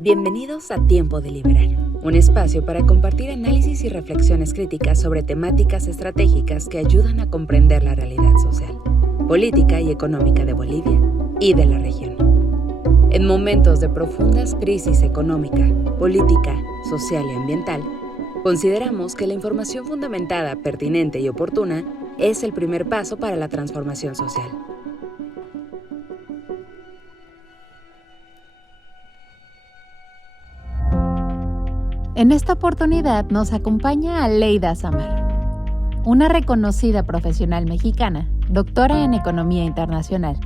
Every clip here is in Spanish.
Bienvenidos a Tiempo de Liberar, un espacio para compartir análisis y reflexiones críticas sobre temáticas estratégicas que ayudan a comprender la realidad social, política y económica de Bolivia y de la región. En momentos de profundas crisis económica, política, social y ambiental, consideramos que la información fundamentada, pertinente y oportuna es el primer paso para la transformación social. En esta oportunidad nos acompaña Aleida Samar, una reconocida profesional mexicana, doctora en Economía Internacional,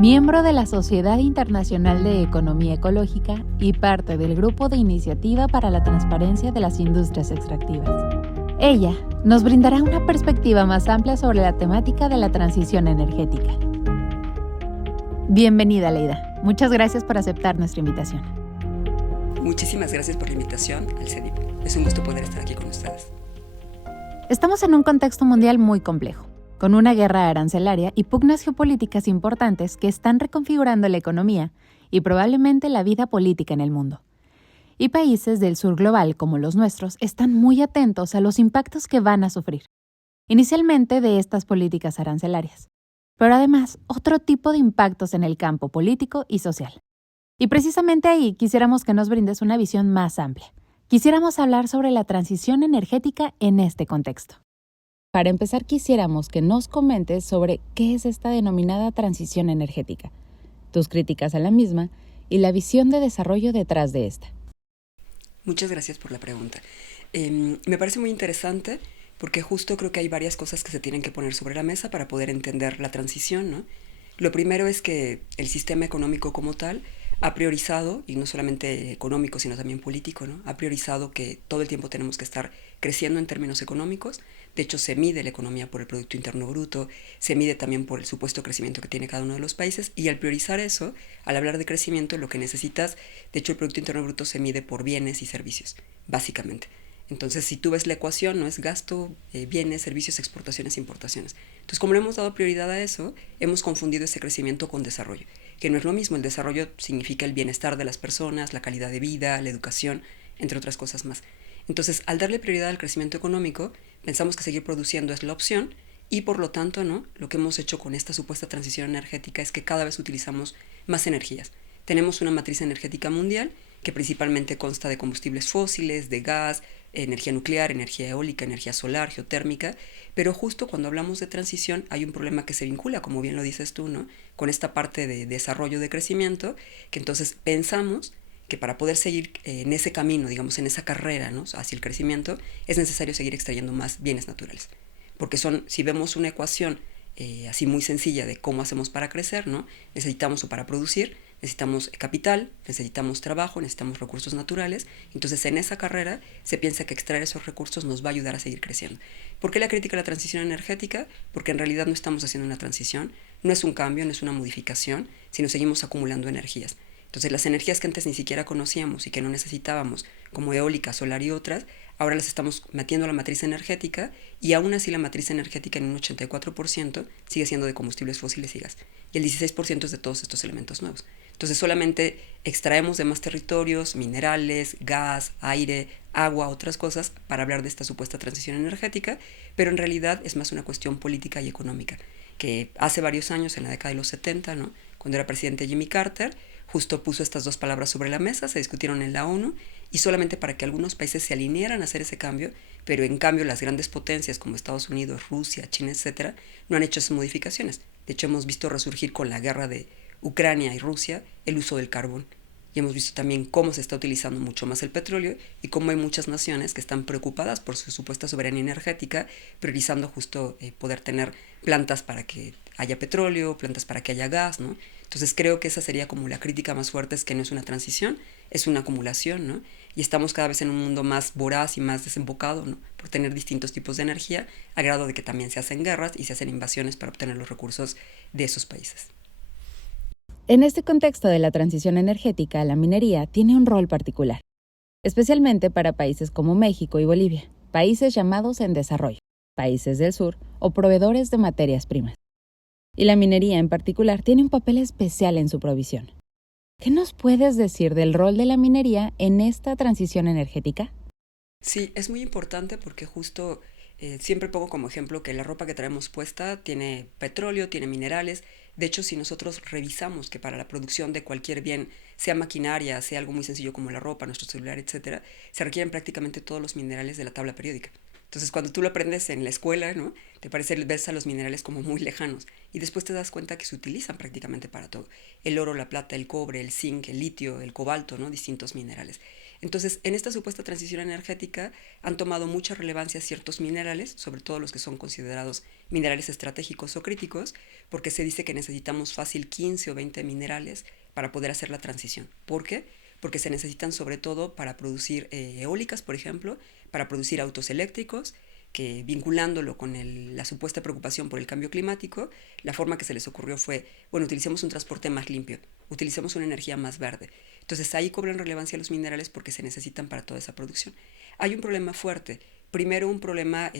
miembro de la Sociedad Internacional de Economía Ecológica y parte del Grupo de Iniciativa para la Transparencia de las Industrias Extractivas. Ella nos brindará una perspectiva más amplia sobre la temática de la transición energética. Bienvenida, Aleida. Muchas gracias por aceptar nuestra invitación. Muchísimas gracias por la invitación al CEDIP. Es un gusto poder estar aquí con ustedes. Estamos en un contexto mundial muy complejo, con una guerra arancelaria y pugnas geopolíticas importantes que están reconfigurando la economía y probablemente la vida política en el mundo. Y países del sur global, como los nuestros, están muy atentos a los impactos que van a sufrir, inicialmente de estas políticas arancelarias, pero además otro tipo de impactos en el campo político y social. Y precisamente ahí quisiéramos que nos brindes una visión más amplia. Quisiéramos hablar sobre la transición energética en este contexto. Para empezar, quisiéramos que nos comentes sobre qué es esta denominada transición energética, tus críticas a la misma y la visión de desarrollo detrás de esta. Muchas gracias por la pregunta. Me parece muy interesante porque justo creo que hay varias cosas que se tienen que poner sobre la mesa para poder entender la transición, ¿no? Lo primero es que el sistema económico como tal ha priorizado, y no solamente económico, sino también político, ¿no? Ha priorizado que todo el tiempo tenemos que estar creciendo en términos económicos. De hecho, se mide la economía por el Producto Interno Bruto, se mide también por el supuesto crecimiento que tiene cada uno de los países, y al priorizar eso, al hablar de crecimiento, lo que necesitas, de hecho, el Producto Interno Bruto se mide por bienes y servicios, básicamente. Entonces, si tú ves la ecuación, no es gasto, bienes, servicios, exportaciones, importaciones. Entonces, como le hemos dado prioridad a eso, hemos confundido ese crecimiento con desarrollo, que no es lo mismo. El desarrollo significa el bienestar de las personas, la calidad de vida, la educación, entre otras cosas más. Entonces, al darle prioridad al crecimiento económico, pensamos que seguir produciendo es la opción y por lo tanto, ¿no? Lo que hemos hecho con esta supuesta transición energética es que cada vez utilizamos más energías. Tenemos una matriz energética mundial que principalmente consta de combustibles fósiles, de gas, energía nuclear, energía eólica, energía solar, geotérmica, pero justo cuando hablamos de transición hay un problema que se vincula, como bien lo dices tú, ¿no? Con esta parte de desarrollo, de crecimiento, que entonces pensamos que para poder seguir en ese camino, digamos, en esa carrera, ¿no? Hacia el crecimiento, es necesario seguir extrayendo más bienes naturales. Porque si vemos una ecuación así muy sencilla de cómo hacemos para crecer, ¿no? Necesitamos o para producir, necesitamos capital, necesitamos trabajo, necesitamos recursos naturales. Entonces, en esa carrera se piensa que extraer esos recursos nos va a ayudar a seguir creciendo. ¿Por qué la crítica a la transición energética? Porque en realidad no estamos haciendo una transición, no es un cambio, no es una modificación, sino seguimos acumulando energías. Entonces, las energías que antes ni siquiera conocíamos y que no necesitábamos, como eólica, solar y otras, ahora las estamos metiendo a la matriz energética y aún así la matriz energética en un 84% sigue siendo de combustibles fósiles y gas. Y el 16% es de todos estos elementos nuevos. Entonces solamente extraemos de más territorios, minerales, gas, aire, agua, otras cosas para hablar de esta supuesta transición energética, pero en realidad es más una cuestión política y económica, que hace varios años, en la década de los 70, ¿no? Cuando era presidente Jimmy Carter, justo puso estas dos palabras sobre la mesa, se discutieron en la ONU, y solamente para que algunos países se alinearan a hacer ese cambio, pero en cambio las grandes potencias como Estados Unidos, Rusia, China, etcétera, no han hecho esas modificaciones. De hecho, hemos visto resurgir con la guerra de Ucrania y Rusia el uso del carbón. Y hemos visto también cómo se está utilizando mucho más el petróleo y cómo hay muchas naciones que están preocupadas por su supuesta soberanía energética, priorizando justo poder tener plantas para que haya petróleo, plantas para que haya gas, ¿no? Entonces creo que esa sería como la crítica más fuerte, es que no es una transición, es una acumulación, ¿no? Y estamos cada vez en un mundo más voraz y más desembocado, ¿no? Por tener distintos tipos de energía, a grado de que también se hacen guerras y se hacen invasiones para obtener los recursos de esos países. En este contexto de la transición energética, la minería tiene un rol particular, especialmente para países como México y Bolivia, países llamados en desarrollo, países del sur o proveedores de materias primas. Y la minería en particular tiene un papel especial en su provisión. ¿Qué nos puedes decir del rol de la minería en esta transición energética? Sí, es muy importante porque justo siempre pongo como ejemplo que la ropa que traemos puesta tiene petróleo, tiene minerales. De hecho, si nosotros revisamos que para la producción de cualquier bien, sea maquinaria, sea algo muy sencillo como la ropa, nuestro celular, etcétera, se requieren prácticamente todos los minerales de la tabla periódica. Entonces, cuando tú lo aprendes en la escuela, ¿no? Te parece, ves a los minerales como muy lejanos y después te das cuenta que se utilizan prácticamente para todo. El oro, la plata, el cobre, el zinc, el litio, el cobalto, ¿no? Distintos minerales. Entonces, en esta supuesta transición energética han tomado mucha relevancia ciertos minerales, sobre todo los que son considerados minerales estratégicos o críticos, porque se dice que necesitamos fácil 15 o 20 minerales para poder hacer la transición. ¿Por qué? Porque se necesitan sobre todo para producir eólicas, por ejemplo, para producir autos eléctricos, que vinculándolo con la supuesta preocupación por el cambio climático, la forma que se les ocurrió fue, bueno, utilicemos un transporte más limpio, utilicemos una energía más verde. Entonces ahí cobran relevancia los minerales porque se necesitan para toda esa producción. Hay un problema fuerte. Primero un problema,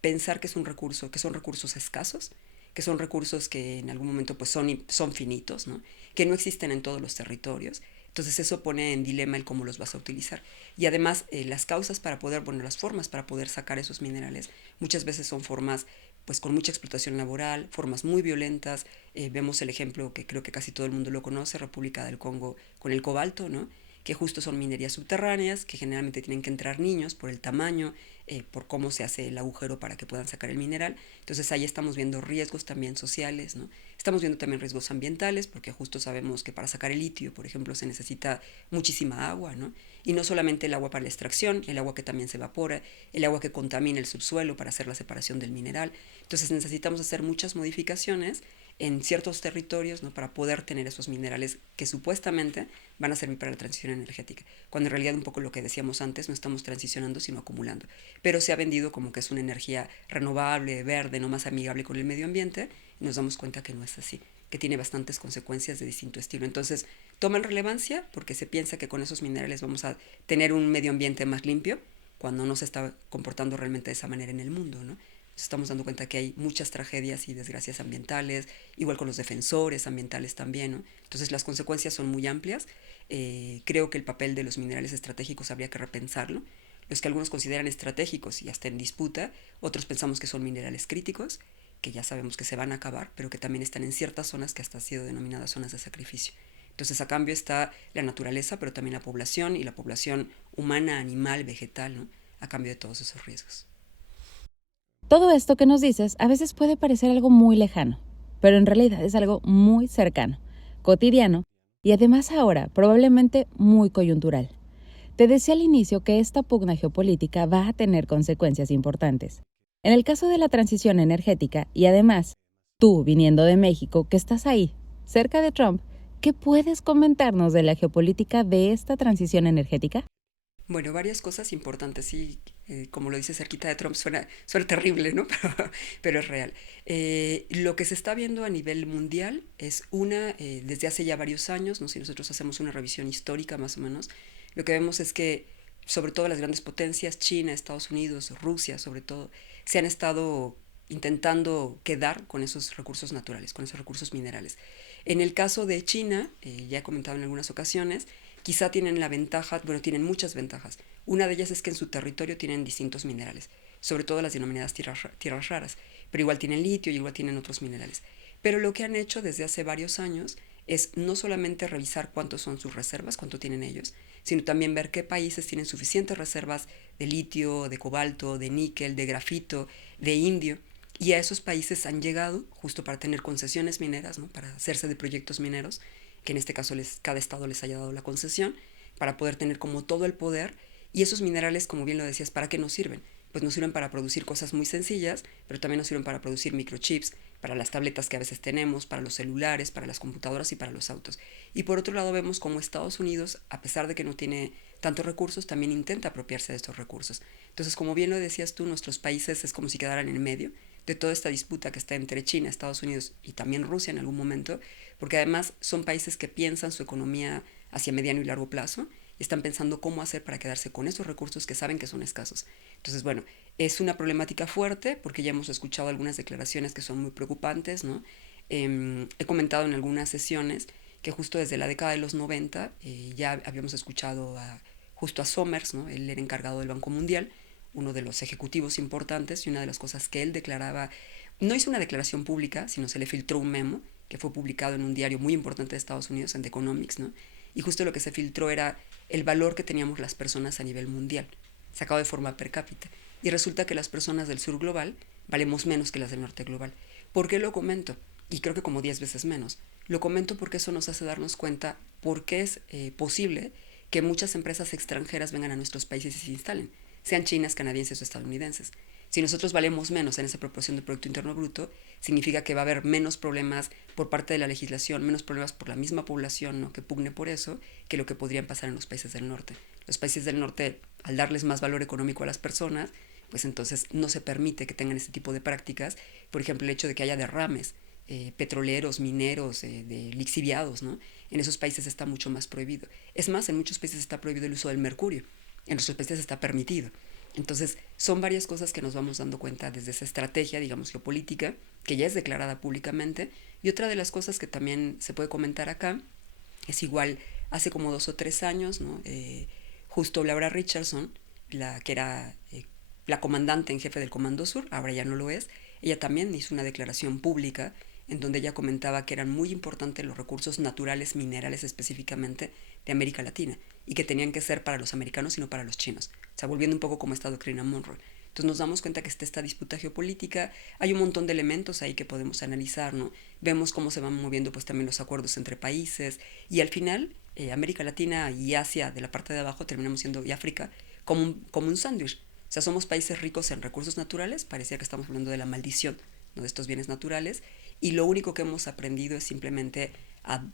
pensar que es un recurso, que son recursos escasos, que son recursos que en algún momento pues son finitos, ¿no? Que no existen en todos los territorios. Entonces eso pone en dilema el cómo los vas a utilizar. Y además las causas para poder, bueno, las formas para poder sacar esos minerales muchas veces son formas pues con mucha explotación laboral, formas muy violentas. Vemos el ejemplo que creo que casi todo el mundo lo conoce, República del Congo con el cobalto, ¿no? Que justo son minerías subterráneas, que generalmente tienen que entrar niños por el tamaño, por cómo se hace el agujero para que puedan sacar el mineral. Entonces ahí estamos viendo riesgos también sociales, ¿no? Estamos viendo también riesgos ambientales, porque justo sabemos que para sacar el litio, por ejemplo, se necesita muchísima agua, ¿no? Y no solamente el agua para la extracción, el agua que también se evapora, el agua que contamina el subsuelo para hacer la separación del mineral. Entonces necesitamos hacer muchas modificaciones en ciertos territorios, ¿no? Para poder tener esos minerales que supuestamente van a servir para la transición energética, cuando en realidad un poco lo que decíamos antes, no estamos transicionando sino acumulando, pero se ha vendido como que es una energía renovable, verde, no más amigable con el medio ambiente, y nos damos cuenta que no es así, que tiene bastantes consecuencias de distinto estilo. Entonces toman relevancia porque se piensa que con esos minerales vamos a tener un medio ambiente más limpio, cuando no se está comportando realmente de esa manera en el mundo, ¿no? Estamos dando cuenta que hay muchas tragedias y desgracias ambientales, igual con los defensores ambientales también, ¿no? Entonces las consecuencias son muy amplias. Creo que el papel de los minerales estratégicos habría que repensarlo. Los que algunos consideran estratégicos y hasta en disputa, otros pensamos que son minerales críticos, que ya sabemos que se van a acabar, pero que también están en ciertas zonas que hasta han sido denominadas zonas de sacrificio. Entonces a cambio está la naturaleza, pero también la población, y la población humana, animal, vegetal, ¿no? A cambio de todos esos riesgos. Todo esto que nos dices a veces puede parecer algo muy lejano, pero en realidad es algo muy cercano, cotidiano y además ahora probablemente muy coyuntural. Te decía al inicio que esta pugna geopolítica va a tener consecuencias importantes. En el caso de la transición energética y además, tú viniendo de México, que estás ahí, cerca de Trump, ¿qué puedes comentarnos de la geopolítica de esta transición energética? Bueno, varias cosas importantes, sí, como lo dice cerquita de Trump, suena terrible, ¿no? Pero es real. Lo que se está viendo a nivel mundial es desde hace ya varios años, ¿no? Si nosotros hacemos una revisión histórica más o menos, lo que vemos es que sobre todo las grandes potencias, China, Estados Unidos, Rusia sobre todo, se han estado intentando quedar con esos recursos naturales, con esos recursos minerales. En el caso de China, ya he comentado en algunas ocasiones, quizá tienen la ventaja, bueno, tienen muchas ventajas. Una de ellas es que en su territorio tienen distintos minerales, sobre todo las denominadas tierras raras, pero igual tienen litio y igual tienen otros minerales. Pero lo que han hecho desde hace varios años es no solamente revisar cuántos son sus reservas, cuánto tienen ellos, sino también ver qué países tienen suficientes reservas de litio, de cobalto, de níquel, de grafito, de indio. Y a esos países han llegado justo para tener concesiones mineras, ¿no? Para hacerse de proyectos mineros, que en este caso cada estado les haya dado la concesión, para poder tener como todo el poder. Y esos minerales, como bien lo decías, ¿para qué nos sirven? Pues nos sirven para producir cosas muy sencillas, pero también nos sirven para producir microchips, para las tabletas que a veces tenemos, para los celulares, para las computadoras y para los autos. Y por otro lado vemos como Estados Unidos, a pesar de que no tiene tantos recursos, también intenta apropiarse de estos recursos. Entonces, como bien lo decías tú, nuestros países es como si quedaran en medio de toda esta disputa que está entre China, Estados Unidos y también Rusia en algún momento, porque además son países que piensan su economía hacia mediano y largo plazo y están pensando cómo hacer para quedarse con esos recursos que saben que son escasos. Entonces, bueno, es una problemática fuerte porque ya hemos escuchado algunas declaraciones que son muy preocupantes, ¿no? He comentado en algunas sesiones que justo desde la década de los 90 ya habíamos escuchado justo a Somers, ¿no? Él era encargado del Banco Mundial, uno de los ejecutivos importantes, y una de las cosas que él declaraba, no hizo una declaración pública, sino se le filtró un memo que fue publicado en un diario muy importante de Estados Unidos, en The Economics, ¿no? Y justo lo que se filtró era el valor que teníamos las personas a nivel mundial, sacado de forma per cápita. Y resulta que las personas del sur global valemos menos que las del norte global. ¿Por qué lo comento? Y creo que como 10 veces menos. Lo comento porque eso nos hace darnos cuenta por qué es posible que muchas empresas extranjeras vengan a nuestros países y se instalen, sean chinas, canadienses o estadounidenses. Si nosotros valemos menos en esa proporción del Producto Interno Bruto, significa que va a haber menos problemas por parte de la legislación, menos problemas por la misma población, ¿no?, que pugne por eso, que lo que podrían pasar en los países del norte. Los países del norte, al darles más valor económico a las personas, pues entonces no se permite que tengan ese tipo de prácticas. Por ejemplo, el hecho de que haya derrames petroleros, mineros, de lixiviados, ¿no? En esos países está mucho más prohibido. Es más, en muchos países está prohibido el uso del mercurio. En nuestros países está permitido. Entonces, son varias cosas que nos vamos dando cuenta desde esa estrategia, digamos, geopolítica, que ya es declarada públicamente. Y otra de las cosas que también se puede comentar acá es igual, hace como 2 o 3 años, ¿no? Justo Laura Richardson, que era la comandante en jefe del Comando Sur, ahora ya no lo es, ella también hizo una declaración pública en donde ella comentaba que eran muy importantes los recursos naturales, minerales específicamente, de América Latina, y que tenían que ser para los americanos y no para los chinos. O sea, volviendo un poco como esta doctrina Monroe. Entonces nos damos cuenta que está esta disputa geopolítica, hay un montón de elementos ahí que podemos analizar, ¿no? Vemos cómo se van moviendo pues también los acuerdos entre países, y al final América Latina y Asia, de la parte de abajo, terminamos siendo, y África, como un sándwich. O sea, somos países ricos en recursos naturales, parecía que estamos hablando de la maldición, ¿no?, de estos bienes naturales, y lo único que hemos aprendido es simplemente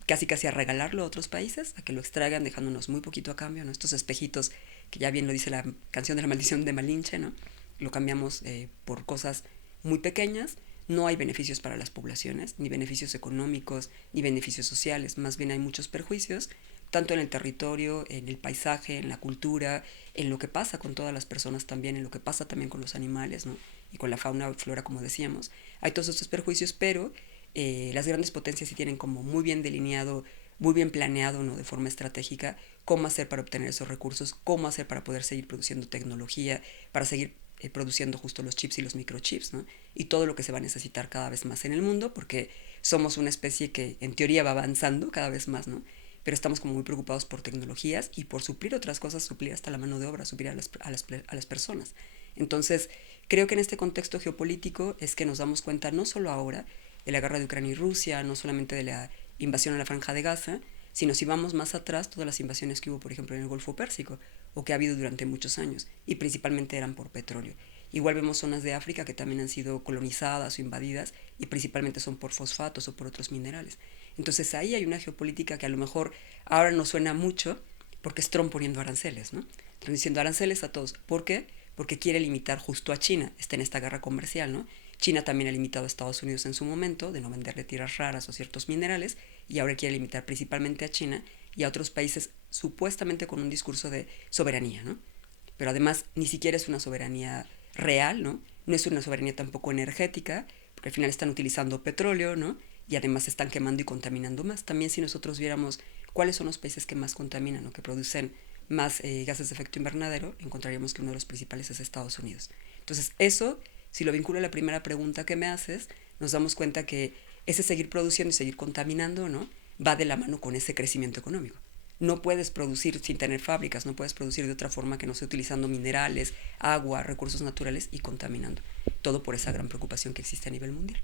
casi a regalarlo a otros países, a que lo extraigan dejándonos muy poquito a cambio, ¿no? Estos espejitos, que ya bien lo dice la canción de la maldición de Malinche, ¿no? Lo cambiamos por cosas muy pequeñas. No hay beneficios para las poblaciones, ni beneficios económicos, ni beneficios sociales, más bien hay muchos perjuicios, tanto en el territorio, en el paisaje, en la cultura, en lo que pasa con todas las personas también, en lo que pasa también con los animales, ¿no?, y con la fauna o flora, como decíamos. Hay todos estos perjuicios, pero las grandes potencias sí tienen como muy bien delineado, muy bien planeado, ¿no?, de forma estratégica, cómo hacer para obtener esos recursos, cómo hacer para poder seguir produciendo tecnología, para seguir produciendo justo los chips y los microchips, ¿no?, y todo lo que se va a necesitar cada vez más en el mundo, porque somos una especie que en teoría va avanzando cada vez más, ¿no?, pero estamos como muy preocupados por tecnologías y por suplir otras cosas, suplir hasta la mano de obra, suplir a las personas. Entonces, creo que en este contexto geopolítico es que nos damos cuenta no solo ahora de la guerra de Ucrania y Rusia, no solamente de la invasión a la Franja de Gaza, sino si vamos más atrás, todas las invasiones que hubo, por ejemplo, en el Golfo Pérsico, o que ha habido durante muchos años, y principalmente eran por petróleo. Igual vemos zonas de África que también han sido colonizadas o invadidas, y principalmente son por fosfatos o por otros minerales. Entonces ahí hay una geopolítica que a lo mejor ahora no suena mucho, porque es Trump poniendo aranceles, ¿no? Trump diciendo aranceles a todos. ¿Por qué? Porque quiere limitar justo a China, está en esta guerra comercial, ¿no? China también ha limitado a Estados Unidos en su momento de no venderle tierras raras o ciertos minerales, y ahora quiere limitar principalmente a China y a otros países supuestamente con un discurso de soberanía, ¿no? Pero además ni siquiera es una soberanía real, ¿no? No es una soberanía tampoco energética, porque al final están utilizando petróleo, ¿no?, y además están quemando y contaminando más. También si nosotros viéramos cuáles son los países que más contaminan o que producen más gases de efecto invernadero, encontraríamos que uno de los principales es Estados Unidos. Entonces eso, si lo vinculo a la primera pregunta que me haces, nos damos cuenta que ese seguir produciendo y seguir contaminando, ¿no?, va de la mano con ese crecimiento económico. No puedes producir sin tener fábricas, no puedes producir de otra forma que no sea utilizando minerales, agua, recursos naturales y contaminando. Todo por esa gran preocupación que existe a nivel mundial.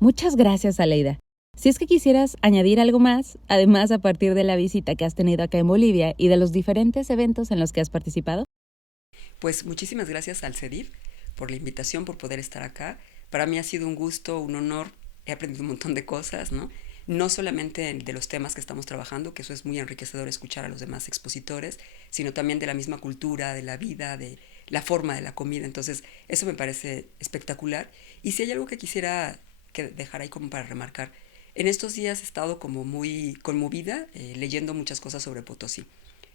Muchas gracias, Aleida. Si es que quisieras añadir algo más, además a partir de la visita que has tenido acá en Bolivia y de los diferentes eventos en los que has participado. Pues muchísimas gracias al CEDIF por la invitación, por poder estar acá. Para mí ha sido un gusto, un honor. He aprendido un montón de cosas, ¿no? No solamente de los temas que estamos trabajando, que eso es muy enriquecedor escuchar a los demás expositores, sino también de la misma cultura, de la vida, de la forma de la comida. Entonces, eso me parece espectacular. Y si hay algo que quisiera dejar ahí como para remarcar, en estos días he estado como muy conmovida leyendo muchas cosas sobre Potosí.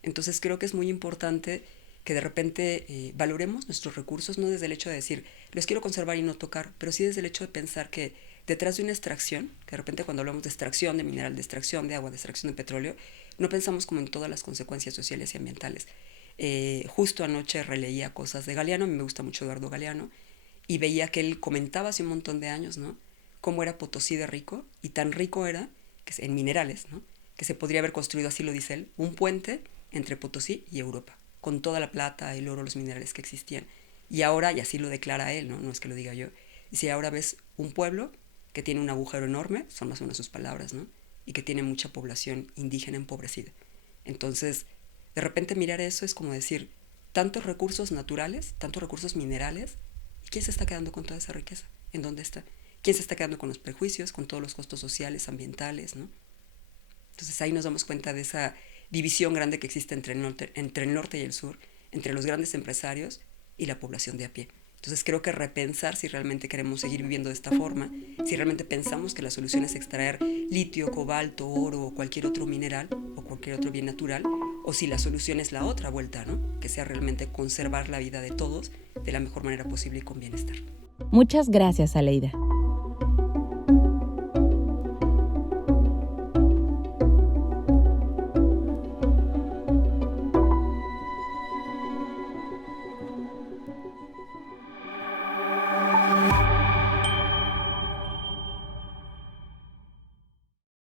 Entonces creo que es muy importante que de repente valoremos nuestros recursos, no desde el hecho de decir, los quiero conservar y no tocar, pero sí desde el hecho de pensar que detrás de una extracción, que de repente cuando hablamos de extracción de mineral, de extracción de agua, de extracción de petróleo, no pensamos como en todas las consecuencias sociales y ambientales. Justo anoche releía cosas de Galeano, a mí me gusta mucho Eduardo Galeano, y veía que él comentaba hace un montón de años, ¿no?, cómo era Potosí de rico, y tan rico era, que en minerales, ¿no?, que se podría haber construido, así lo dice él, un puente entre Potosí y Europa, con toda la plata, el oro, los minerales que existían. Y ahora, y así lo declara él, no es que lo diga yo, dice, ahora ves un pueblo que tiene un agujero enorme, son más o menos sus palabras, ¿no?, y que tiene mucha población indígena empobrecida. Entonces, de repente mirar eso es como decir, tantos recursos naturales, tantos recursos minerales, ¿y quién se está quedando con toda esa riqueza? ¿En dónde está? ¿Quién se está quedando con los prejuicios, con todos los costos sociales, ambientales, ¿no? Entonces ahí nos damos cuenta de esa división grande que existe entre el norte y el sur, entre los grandes empresarios y la población de a pie. Entonces creo que repensar si realmente queremos seguir viviendo de esta forma, si realmente pensamos que la solución es extraer litio, cobalto, oro o cualquier otro mineral o cualquier otro bien natural, o si la solución es la otra vuelta, ¿no?, que sea realmente conservar la vida de todos de la mejor manera posible y con bienestar. Muchas gracias, Aleida.